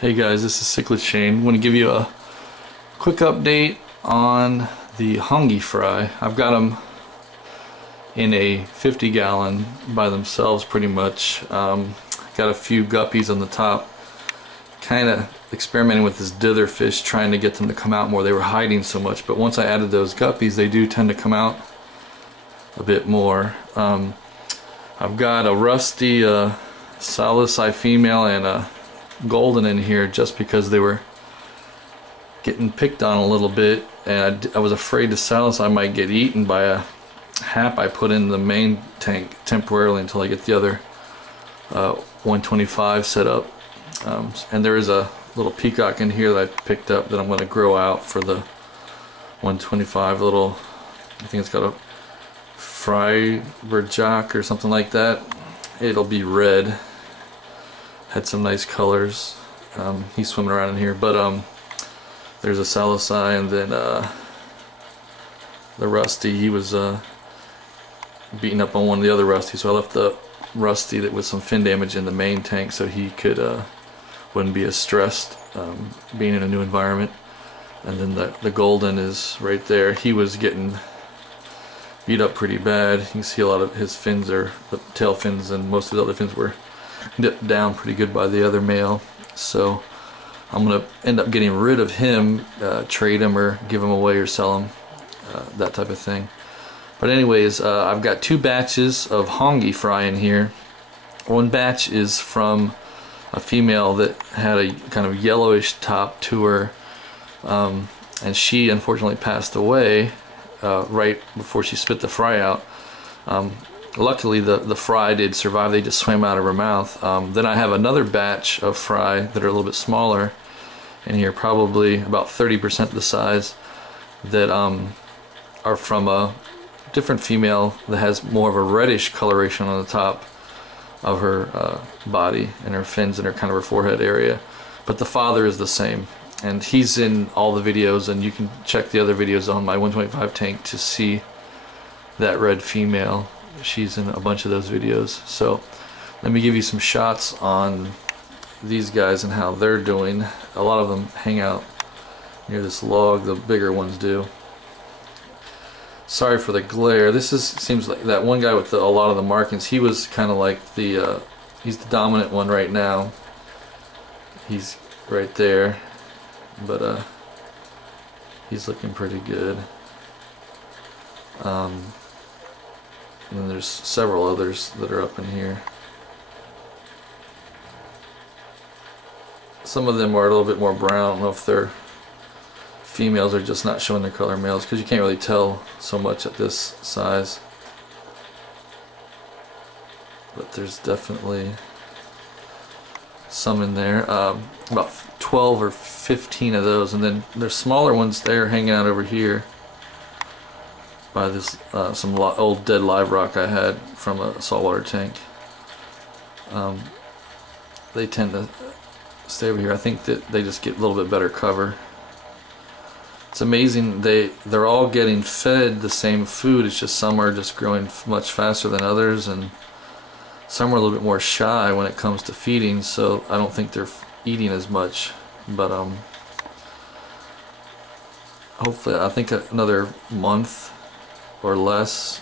Hey guys, this is Cichlid Shane. I want to give you a quick update on the Hongi Fry. I've got them in a 50-gallon by themselves pretty much. Got a few guppies on the top. Kind of experimenting with this dither fish, trying to get them to come out more. They were hiding so much, but once I added those guppies, they do tend to come out a bit more. I've got a rusty Salisi female and a golden in here just because they were getting picked on a little bit, and I was afraid to sell, so I might get eaten by a hap I put in the main tank temporarily until I get the other 125 set up. And there is a little peacock in here that I picked up that I'm going to grow out for the 125 little, I think it's got a Fry jock or something like that. It'll be red. Had some nice colors. He's swimming around in here, but there's a Salisi, and then the rusty. He was beating up on one of the other rusties, so I left the rusty that with some fin damage in the main tank so he could wouldn't be as stressed being in a new environment. And then the golden is right there. He was getting beat up pretty bad. You can see a lot of his fins, or the tail fins, and most of the other fins were dipped down pretty good by the other male. So I'm gonna end up getting rid of him, trade him or give him away or sell him, that type of thing. But anyways, I've got two batches of Hongi Fry in here. One batch is from a female that had a kind of yellowish top to her, and she unfortunately passed away right before she spit the fry out. Luckily the fry did survive. They just swam out of her mouth. Then I have another batch of fry that are a little bit smaller in here, probably about 30% the size, that are from a different female that has more of a reddish coloration on the top of her body and her fins and her kind of her forehead area, but the father is the same, and he's in all the videos, and you can check the other videos on my 125 tank to see that red female. She's in a bunch of those videos. So let me give you some shots on these guys and how they're doing. A lot of them hang out near this log, the bigger ones do. Sorry for the glare. This seems like that one guy with a lot of the markings. He was kind of like the he's the dominant one right now. He's right there, but he's looking pretty good. And then there's several others that are up in here. Some of them are a little bit more brown. I don't know if they're females or just not showing their color males, because you can't really tell so much at this size. But there's definitely some in there. About 12 or 15 of those, and then there's smaller ones there hanging out over here by this some old dead live rock I had from a saltwater tank. They tend to stay over here. I think that they just get a little bit better cover. It's amazing, they're all getting fed the same food. It's just some are just growing much faster than others, and some are a little bit more shy when it comes to feeding, so I don't think they're eating as much. But hopefully, I think another month or less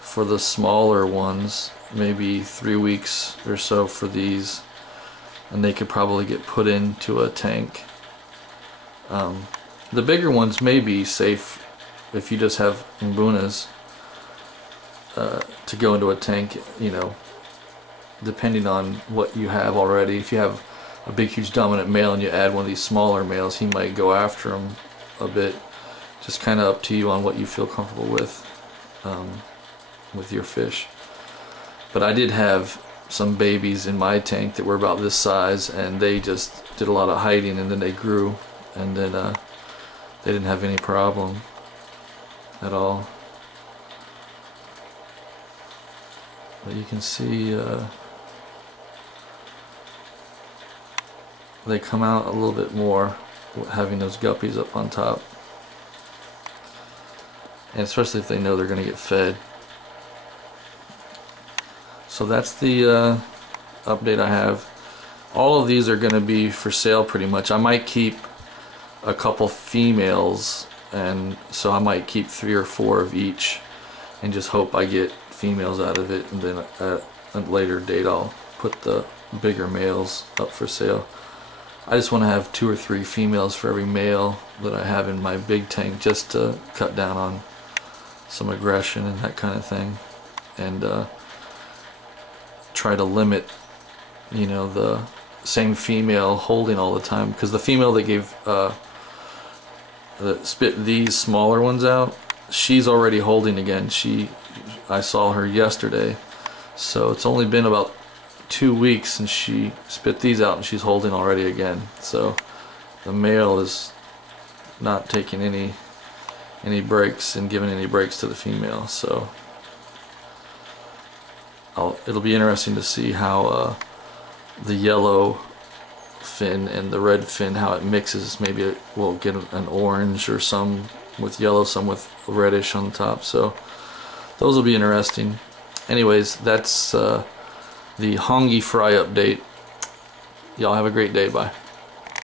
for the smaller ones, maybe 3 weeks or so for these, and they could probably get put into a tank. The bigger ones may be safe if you just have mbunas to go into a tank, you know, depending on what you have already. If you have a big huge dominant male and you add one of these smaller males, he might go after them a bit. Just kind of up to you on what you feel comfortable with your fish. But I did have some babies in my tank that were about this size, and they just did a lot of hiding, and then they grew, and then they didn't have any problem at all. But you can see they come out a little bit more having those guppies up on top, and especially if they know they're going to get fed. So that's the update I have. all of these are going to be for sale pretty much. I might keep a couple females, and so I might keep 3 or 4 of each and just hope I get females out of it, and then at a later date I'll put the bigger males up for sale. I just want to have 2 or 3 females for every male that I have in my big tank, just to cut down on some aggression and that kind of thing, and try to limit, you know, the same female holding all the time, because the female that gave that spit these smaller ones out, she's already holding again. I saw her yesterday, so it's only been about 2 weeks since she spit these out, and she's holding already again. So the male is not taking any breaks and giving any breaks to the female. So it'll be interesting to see how the yellow fin and the red fin, how it mixes. Maybe it will get an orange, or some with yellow, some with reddish on top. So those will be interesting. Anyways, that's the Hongi Fry update. Y'all have a great day. Bye.